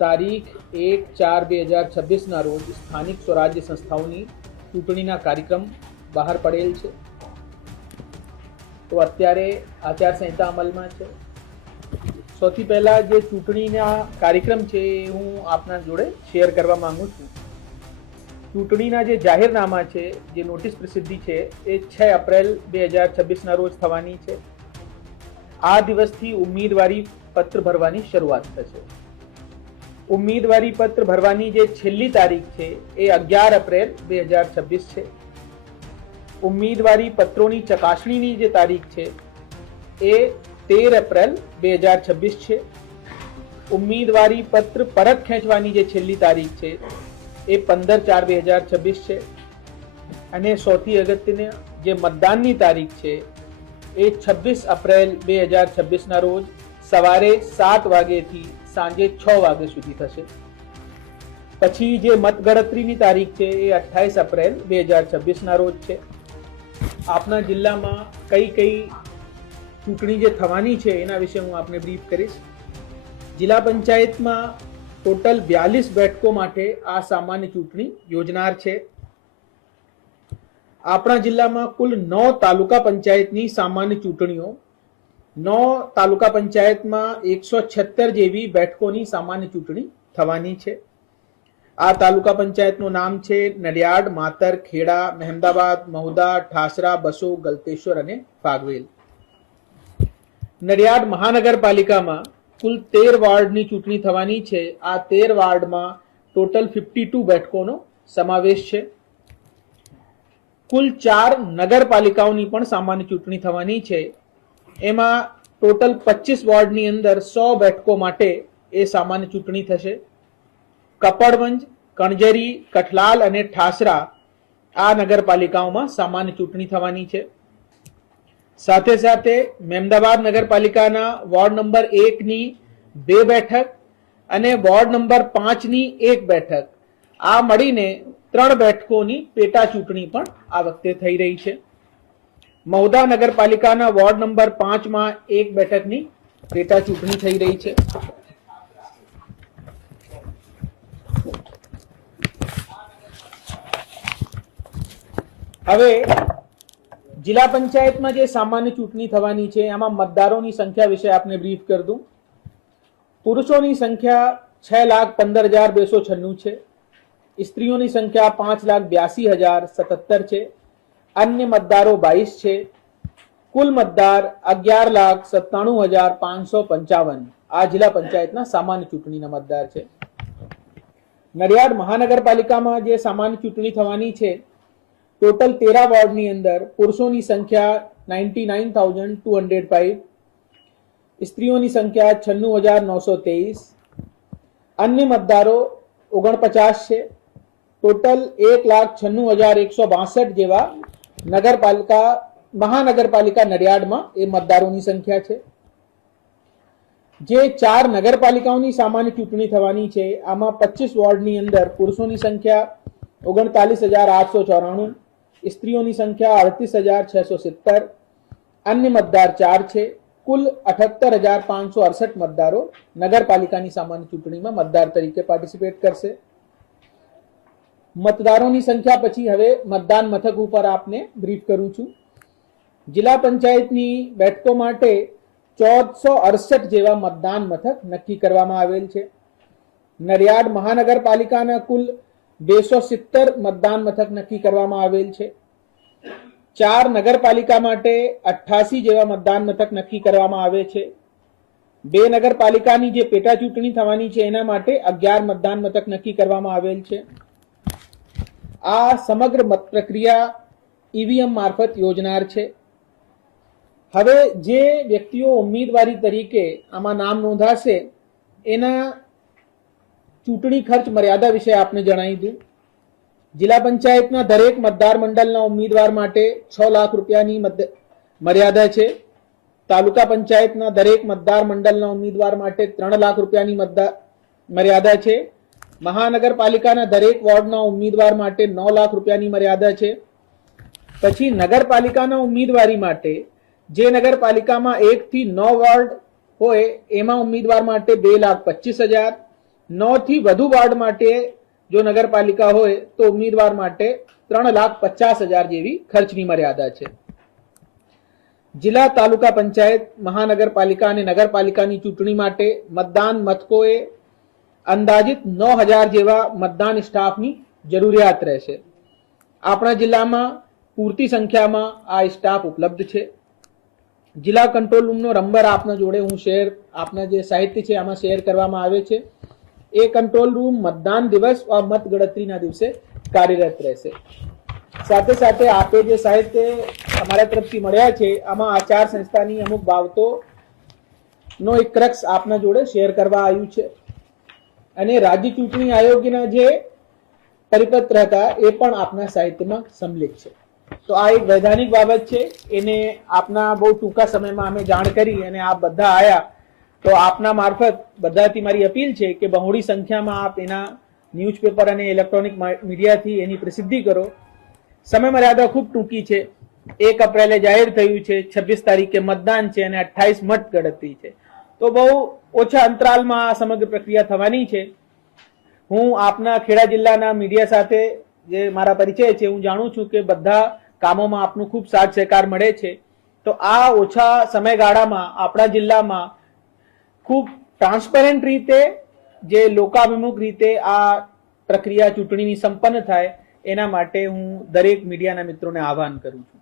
તારીખ 1/4/2026 રોજ સ્થાનિક સ્વરાજ્ય સંસ્થાઓની ચૂંટણીના કાર્યક્રમ બહાર પડેલ છે. તો અત્યારે આચારસંહિતા અમલમાં છે. સૌથી પહેલા જે ચૂંટણીના કાર્યક્રમ છે એ હું આપના જોડે શેર કરવા માંગુ છું. ચૂંટણીના જે જાહેરનામા છે, જે નોટિસ પ્રસિદ્ધિ છે, એ 6 એપ્રિલ 2026 રોજ થવાની છે. આ દિવસથી ઉમેદવારી પત્ર ભરવાની શરૂઆત થશે. ઉમેદવારી પત્ર ભરવાની જે છેલ્લી તારીખ છે એ 11 એપ્રિલ 2026 છે. ઉમેદવારી પત્રોની ચકાસણીની જે તારીખ છે એ 13 એપ્રિલ 2026 છે. ઉમેદવારી પત્ર પરત ખેંચવાની જે છેલ્લી તારીખ છે એ 15/4/2026 છે. અને સૌથી અગત્યની જે મતદાનની તારીખ છે એ 26 એપ્રિલ 2026 રોજ સવારે 7 વાગ્યાથી સાંજે 6 વાગ્યા સુધી થશે. પછી જે મતગણતરીની તારીખ છે એ 28 એપ્રિલ 2026 રોજ છે. આપના જિલ્લામાં કઈ કઈ ચૂંટણી જે થવાની છે એના વિશે હું આપને બ્રીફ કરીશ. જિલ્લા પંચાયતમાં ટોટલ 42 બેઠકો માટે આ સામાન્ય ચૂંટણી યોજનાર છે. આપણા જિલ્લામાં કુલ 9 તાલુકા પંચાયતની સામાન્ય ચૂંટણીઓ, 9 તાલુકા પંચાયતમાં 176 જેવી બેઠકોની સામાન્ય ચૂંટણી થવાની છે. આ તાલુકા પંચાયતનું નામ છે નડિયાદ, માતર, ખેડા, મહેમદાબાદ, મહુધા, ઠાસરા, બસો, ગલતેશ્વર અને ફાગવેલ. નડિયાદ મહાનગરપાલિકામાં કુલ 13 વોર્ડની ચૂંટણી થવાની છે. આ 13 વોર્ડમાં ટોટલ 52 બેઠકોનો સમાવેશ છે. કુલ 4 નગરપાલિકાઓની પણ સામાન્ય ચૂંટણી થવાની છે. એમાં ટોટલ 25 વોર્ડની અંદર 100 બેઠકો માટે એ સામાન્ય ચૂંટણી થશે. કપડવંજ, કણજરી, કઠલાલ અને ઠાસરા આ નગરપાલિકાઓમાં સામાન્ય ચૂંટણી થવાની છે. સાથે સાથે મહેમદાબાદ નગરપાલિકાના વોર્ડ નંબર 1ની 2 બેઠક અને વોર્ડ નંબર 5ની 1 બેઠક, આ મળીને 3 બેઠકોની પેટા ચૂંટણી પણ આ વખતે થઈ રહી છે. મહુધા નગરપાલિકાના વોર્ડ નંબર 5માં 1 બેઠકની પેટા ચૂંટણી થઈ રહી છે. હવે જિલ્લા પંચાયતમાં જે સામાન્ય ચૂંટણી થવાની છે એમાં મતદારોની સંખ્યા વિશે આપને બ્રીફ કરી દઉં. પુરુષોની સંખ્યા 6,15,296 છે. સ્ત્રીઓની સંખ્યા 5,82,077 છે. અન્ય મતદારો 22 છે. કુલ મતદાર 11,97,555 આ જિલ્લા પંચાયતના સામાન્ય ચૂંટણીના મતદાર છે. નડિયાદ મહાનગરપાલિકામાં જે સામાન્ય ચૂંટણી થવાની છે, ટોટલ 13 વોર્ડની અંદર પુરુષોની સંખ્યા 99,205, સ્ત્રીઓની સંખ્યા 96,923, અન્ય મતદારો 49 છે. ટોટલ 1,96,162 જેવા મહાનગરપાલિકા નડિયાદમાં એ મતદારોની સંખ્યા છે. જે 4 નગરપાલિકાઓની સામાન્ય ચૂંટણી થવાની છે, આમાં 25 વોર્ડની અંદર પુરુષોની સંખ્યા 39,894, સ્ત્રીઓની સંખ્યા 38,670, અન્ય મતદાર 4 છે. કુલ 78,568 મતદારો નગરપાલિકાની સામાન્ય ચૂંટણીમાં મતદાર તરીકે પાર્ટિસિપેટ કરશે. મતદારોની સંખ્યા પછી હવે મતદાન મથક ઉપર આપને બ્રીફ કરું છું. જિલ્લા પંચાયતની બેઠકો માટે 1468 જેવા મતદાન મથક નક્કી કરવામાં આવેલ છે. નડિયાદ મહાનગરપાલિકાના કુલ 270 મતદાન મથક નક્કી કરવામાં આવેલ છે. 4 નગરપાલિકા માટે 88 જેવા મતદાન મથક નક્કી કરવામાં આવે છે. 2 નગરપાલિકાની જે પેટા ચૂંટણી થવાની છે એના માટે 11 મતદાન મથક નક્કી કરવામાં આવેલ છે. આ સમગ્ર મત પ્રક્રિયા ઈવીએમ મારફત યોજનાર છે. હવે જે વ્યક્તિઓ ઉમેદવારી તરીકે આમાં નામ નોંધાશે એના ચૂંટણી ખર્ચ મર્યાદા વિશે આપને જણાવી દઉં. જિલ્લા પંચાયતના દરેક મતદાર મંડળના ઉમેદવાર માટે 6 લાખ રૂપિયાની મર્યાદા છે. તાલુકા પંચાયતના દરેક મતદાર મંડળના ઉમેદવાર માટે 3 લાખ રૂપિયાની મર્યાદા છે. મહાનગરપાલિકાના દરેક વોર્ડના ઉમેદવાર માટે 9 લાખ રૂપિયાની મર્યાદા છે. પછી નગરપાલિકાના ઉમેદવારી માટે જે નગરપાલિકામાં 1 થી 9 વોર્ડ હોય એમાં ઉમેદવાર માટે 2,25,000, 9 થી વધુ વોર્ડ માટે જો નગરપાલિકા હોય તો ઉમેદવાર માટે 3,50,000 જેવી ખર્ચની મર્યાદા છે. જિલ્લા તાલુકા પંચાયત, મહાનગરપાલિકા અને નગરપાલિકાની ચૂંટણી માટે મતદાન મથકોએ અંદાજિત 9,000 જેવા મતદાન સ્ટાફની જરૂરિયાત રહેશે. આપણા જિલ્લામાં પૂરતી સંખ્યામાં આ સ્ટાફ ઉપલબ્ધ છે. જિલ્લા કંટ્રોલ રૂમનો નંબર આપના જોડે હું આપના જે સાહિત્ય છે આમાં શેર કરવામાં આવે છે. એ કંટ્રોલ રૂમ મતદાન દિવસ और મતગણતરીના દિવસે કાર્યરત રહેશે. સાથે સાથે આપે જે સાહિત્ય અમારા તરફથી મળ્યા છે આમાં આચાર સંસ્થાની અમુક બાબતોનો એક ક્રક્સ આપના જોડે શેર કરવા આવ્યું છે અને રાજ્ય ચૂંટણી આયોગના જે પરિપત્ર હતા એ પણ આપના સાહિત્યમાં સંમિલિત છે. તો આ એક વૈધાનિક બાબત છે, એને આપના બહુ ટૂંકા સમયમાં અમે જાણ કરી અને આપ બધા આયા તો આપના મારફત બધાથી મારી અપીલ છે કે બહોળી સંખ્યામાં આપ એના ન્યૂઝપેપર અને ઇલેક્ટ્રોનિક મીડિયાથી એની પ્રસિદ્ધિ કરો. સમય મર્યાદા ખૂબ ટૂંકી છે. 1 એપ્રિલે જાહેર થયું છે, 26 તારીખે મતદાન છે અને 28 મત ગણતરી છે. તો બહુ ઓછા અંતરાલમાં આ સમગ્ર પ્રક્રિયા થવાની છે. હું આપના ખેડા જિલ્લાના મીડિયા સાથે જે મારા પરિચય છે હું જાણું છું કે બધા કામોમાં આપનું ખૂબ સાથ સહકાર મળે છે. તો આ ઓછા સમયગાળામાં આપણા જિલ્લામાં ખૂબ ટ્રાન્સપેરન્ટ રીતે જે લોકાભિમુખ રીતે આ પ્રક્રિયા ચૂંટણીની સંપન્ન થાય એના માટે હું દરેક મીડિયાના મિત્રોને આહ્વાન કરું છું.